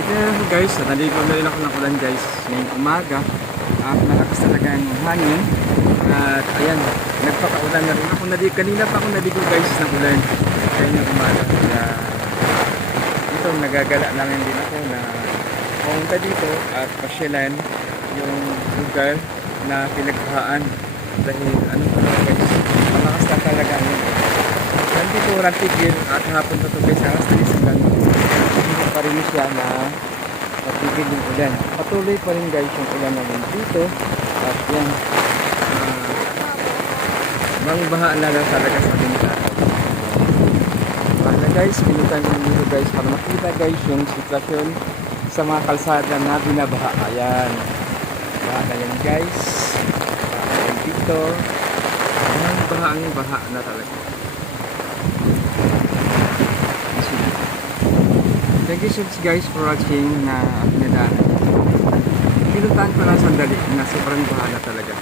Dito na guys, naligo na rin ako ng ulan guys ngayong umaga. At malakas talaga ang hangin. At ayan, nagpapaulan na rin. Ako naligo, kanina pa ako naligo guys ng ulan. Ngayong umaga kaya dito nagagala lang din ako na pumunta dito at pasyalan yung lugar na pinagpahaan dahil ano pa lang guys, malakas na talaga ang Nandito walang tigil at hapon pa ito guys, alas 3 hanggang siya na matigil yung ulan. Patuloy pa rin guys yung ulan naman dito at yan uh, bang baha na lang talaga sa binta. Bahala guys, pinutan ko dito guys para makita guys yung sitwasyon sa mga kalsada na binabaha. Ayan. Baha na yan guys. Baha na yan dito. Ayan, baha ang baha na talaga. Thank you so much guys for watching na pinadaanan. Pinuntahan ko lang sandali na sobrang bahala talaga.